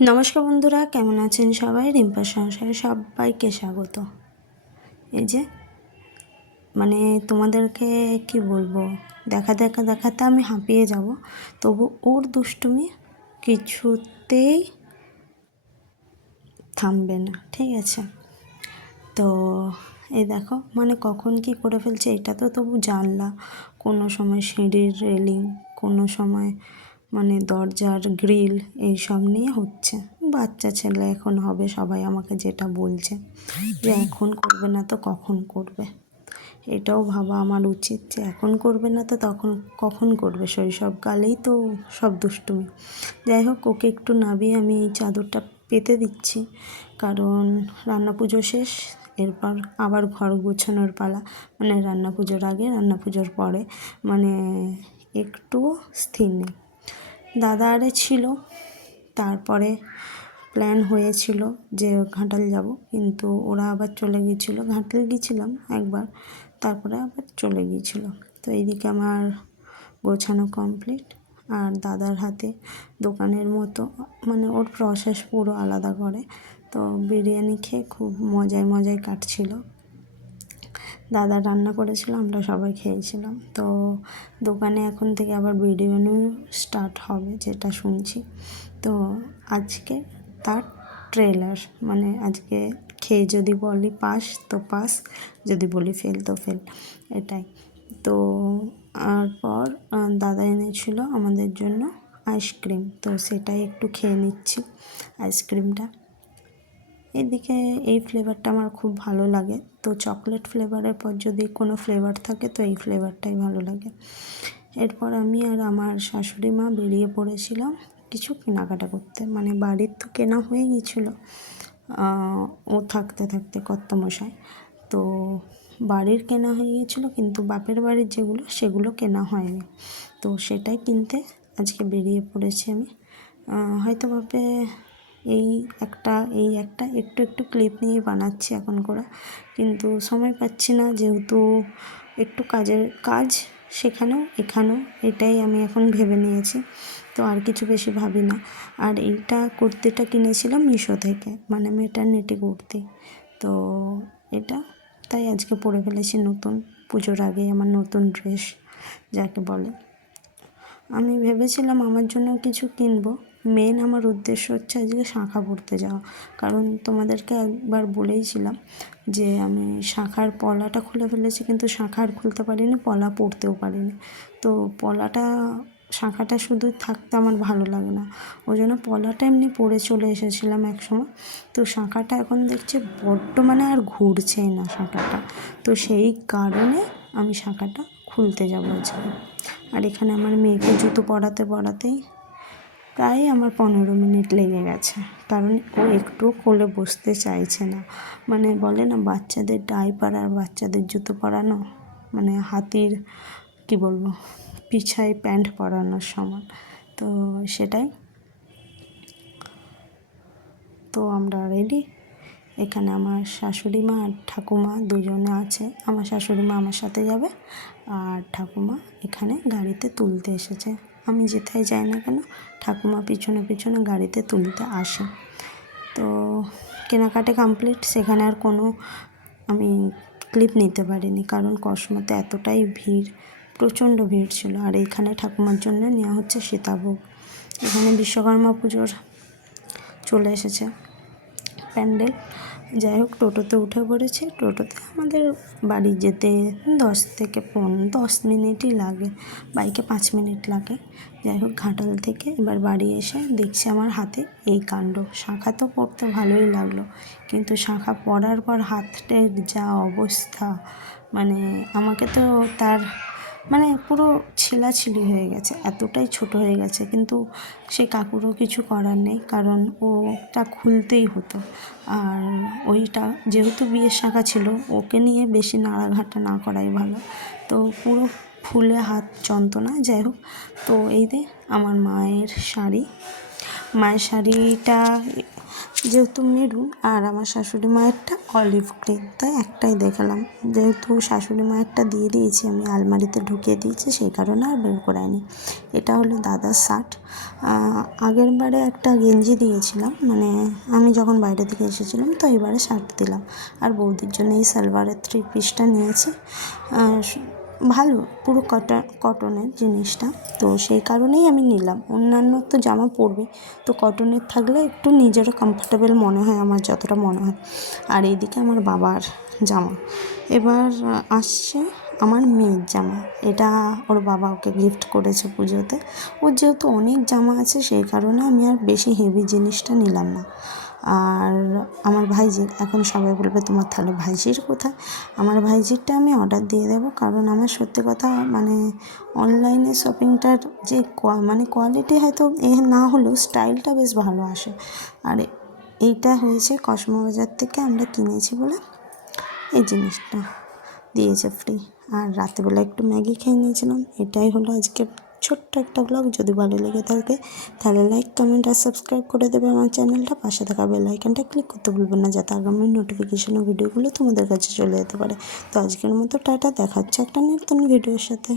নমস্কার বন্ধুরা, কেমন আছেন সবাই? রিম্পার সংসারে সবাইকে স্বাগত। এই যে তোমাদেরকে কি বলবো, দেখাতে আমি হাঁপিয়ে যাব, তবু ওর দুষ্টুমি কিছুতেই থামবে না, ঠিক আছে? তো এই দেখো কখন কি করে ফেলছে, এটা তো তবু জানলা, কোনো সময় সিঁড়ির রেলিং, কোনো সময় দরজার গ্রিল, এইসব নিয়ে হচ্ছে। বাচ্চা ছেলে এখন হবে, সবাই আমাকে যেটা বলছে যে এখন করবে না তো কখন করবে। এটাও ভাবা আমার উচিত যে এখন করবে না তো তখন কখন করবে। শৈশবকালেই তো সব দুষ্টুমি। যাই হোক, ওকে একটু নামিয়ে আমি এই চাদরটা পেতে দিচ্ছি, কারণ রান্না পুজো শেষ, এরপর আবার ঘর গোছানোর পালা। রান্না পুজোর আগে, রান্না পুজোর পরে একটু স্থির নেই। দাদা আরে ছিল, তারপরে প্ল্যান হয়েছিল যে ঘাটাল যাব, কিন্তু ওরা আবার চলে গিয়েছিলো। ঘাটাল গিয়েছিলাম একবার, তারপরে আবার চলে গিয়েছিল। তো এইদিকে আমার গোছানো কমপ্লিট, আর দাদার হাতে দোকানের মতো, ওর প্রসেস পুরো আলাদা করে। তো বিরিয়ানি খেয়ে খুব মজায় কাটছিল। দাদা রান্না করেছিল, আমরা সবাই খেয়েছিলাম। তো দোকানে এখন থেকে আবার বিরিয়ানি স্টার্ট হবে যেটা শুনছি। তো আজকে তার ট্রেলার, আজকে খেয়ে যদি বলি পাস তো পাস, যদি বলি ফেল তো ফেল, এটাই। তো তারপর দাদা এনেছিল আমাদের জন্য আইসক্রিম, তো সেটাই একটু খেয়ে নিচ্ছি আইসক্রিমটা। এদিকে এই ফ্লেভারটা আমার খুব ভালো লাগে, তো চকলেট ফ্লেভারের পর যদি কোনো ফ্লেভার থাকে তো এই ফ্লেভারটাই ভালো লাগে। এরপর আমি আর আমার শাশুড়ি মা বেরিয়ে পড়েছিলাম কিছু কেনাকাটা করতে। বাড়ির তো কেনা হয়ে গিয়েছিলো ও থাকতে কর্তামশাই, তো বাড়ির কেনা হয়ে গিয়েছিলো, কিন্তু বাপের বাড়ির যেগুলো সেগুলো কেনা হয়নি। তো সেটাই কিনতে আজকে বেরিয়ে পড়েছি আমি। হয়তো ভাবে এই একটা একটু ক্লিপ নিয়ে বানাচ্ছি এখন করে, কিন্তু সময় পাচ্ছি না, যেহেতু একটু কাজ সেখানেও এখানেও, এটাই আমি এখন ভেবে নিয়েছি। তো আর কিছু বেশি ভাবি না। আর এইটা কুর্তিটা কিনেছিলাম মিশো থেকে, মেটারনিটি কুর্তি। তো এটা তাই আজকে পরে ফেলেছি, নতুন পুজোর আগে আমার নতুন ড্রেস যাকে বলে। আমি ভেবেছিলাম আমার জন্য কিছু কিনবো। মেন আমার উদ্দেশ্য হচ্ছে আজকে শাঁখা পরতে যাওয়া, কারণ তোমাদেরকে একবার বলেইছিলাম যে আমি শাঁখার পলাটা খুলে ফেলেছি, কিন্তু শাঁখা আর খুলতে পারিনি, পলা পরতেও পারিনি। তো শাঁখাটা শুধু থাকতে আমার ভালো লাগে না, ওই জন্য পলাটা এমনি পরে চলে এসেছিলাম একসময়। তো শাঁখাটা এখন দেখছি বড্ড আর ঘুরছেই না শাঁখাটা, তো সেই কারণে আমি শাঁখাটা খুলতে যাবো আজকে। আর এখানে আমার মেয়েকে জুতো পরাতেই প্রায় আমার 15 মিনিট লেগে গেছে, কারণ ও একটুও কোলে বসতে চাইছে না। বলে না, বাচ্চাদের ডাইপার আর বাচ্চাদের জুতো পরানো হাতির কি বলবো, পিছায় প্যান্ট পরানোর সমান। তো সেটাই। তো আমরা রেডি। এখানে আমার শাশুড়ি মা আর ঠাকুমা দুজনে আছে। আমার শাশুড়ি মা আমার সাথে যাবে, আর ঠাকুমা এখানে গাড়িতে তুলতে এসেছে। আমি যেথায় যাই না কেন, ঠাকুমা পিছনে গাড়িতে তুলতে আসে। তো কেনাকাটা কমপ্লিট, সেখানে আর কোনো আমি ক্লিপ নিতে পারিনি, কারণ কসমোতে এতটাই ভিড়, প্রচণ্ড ভিড় ছিল। আর এইখানে ঠাকুমার জন্য নেওয়া হচ্ছে সীতাভোগ। এখানে বিশ্বকর্মা পুজোর চলে এসেছে প্যান্ডেল। যাই হোক, টোটোতে উঠে পড়েছি। টোটোতে আমাদের বাড়ি যেতে 10 মিনিটই লাগে, বাইকে 5 মিনিট লাগে। যাই হোক, ঘাটাল থেকে এবার বাড়ি এসে দেখছি আমার হাতে এই কাণ্ড। শাঁখা তো পরতে ভালোই লাগলো, কিন্তু শাঁখা পরার পর হাতের যা অবস্থা, আমাকে তো তার পুরো ছেলাছিলি হয়ে গেছে, এতটাই ছোট হয়ে গেছে। কিন্তু সে কাকুরও কিছু করার নেই, কারণ ওটা খুলতেই হতো। আর ওইটা যেহেতু বিয়ের শাঁখা ছিল, ওকে নিয়ে বেশি নাড়াঘাটা না করাই ভালো। তো পুরো ফুলে হাত যন্ত্রণা। যাই হোক, তো এই আমার মায়ের শাড়িটা যেহেতু মেরুন আর আমার শাশুড়ি মায়েরটা অলিভ গ্রিন, তাই একটাই দেখালাম। যেহেতু শাশুড়ি মায়েরটা দিয়ে দিয়েছি, আমি আলমারিতে ঢুকিয়ে দিয়েছি, সেই কারণে আর বের করাইনি। এটা হলো দাদার শার্ট। আগের বারে একটা গেঞ্জি দিয়েছিলাম, মানে আমি যখন বাইরে থেকে এসেছিলাম, তো এবারে শার্ট দিলাম। আর বৌদির জন্য এই সালোয়ারের 3 পিসটা নিয়েছি। ভালো, পুরো কটনের জিনিসটা, তো সেই কারণেই আমি নিলাম। অন্যান্য তো জামা পরবে, তো কটনের থাকলে একটু নিজেরও কমফোর্টেবল মনে হয়, আমার যতটা মনে হয়। আর এইদিকে আমার বাবার জামা। এবার আসছে আমার মেয়ের জামা। এটা ওর বাবা ওকে গিফট করেছে পুজোতে। ওর যেহেতু অনেক জামা আছে, সেই কারণে আমি আর বেশি হেভি জিনিসটা নিলাম না। আর আমার ভাইজির, এখন সবাই বলবে তোমার তাহলে ভাইজির কোথায়? আমার ভাইজিরটা আমি অর্ডার দিয়ে দেবো, কারণ আমার সত্যি কথা মানে অনলাইনে শপিংটার যে মানে কোয়ালিটি হয়তো না হলেও স্টাইলটা বেশ ভালো আসে। আর এইটা হয়েছে কসমোবাজার থেকে আমরা কিনেছি বলে এই জিনিসটা দিয়েছে ফ্রি। আর রাতেবেলা একটু ম্যাগি খেয়ে নিয়েছিলাম। এটাই হলো আজকে ছোট্ট একটা ব্লগ। যদি ভালো লেগে থাকে তাহলে লাইক, কমেন্ট আর সাবস্ক্রাইব করে দেবে আমার চ্যানেলটা। পাশে থাকা বেল আইকনটা ক্লিক করতে ভুলবেন না, যাতে আগামী নোটিফিকেশন ভিডিওগুলো তোমাদের কাছে চলে যেতে পারে। তো আজকের মতো টাটা, দেখা হচ্ছে একটা নতুন ভিডিওর সাথে।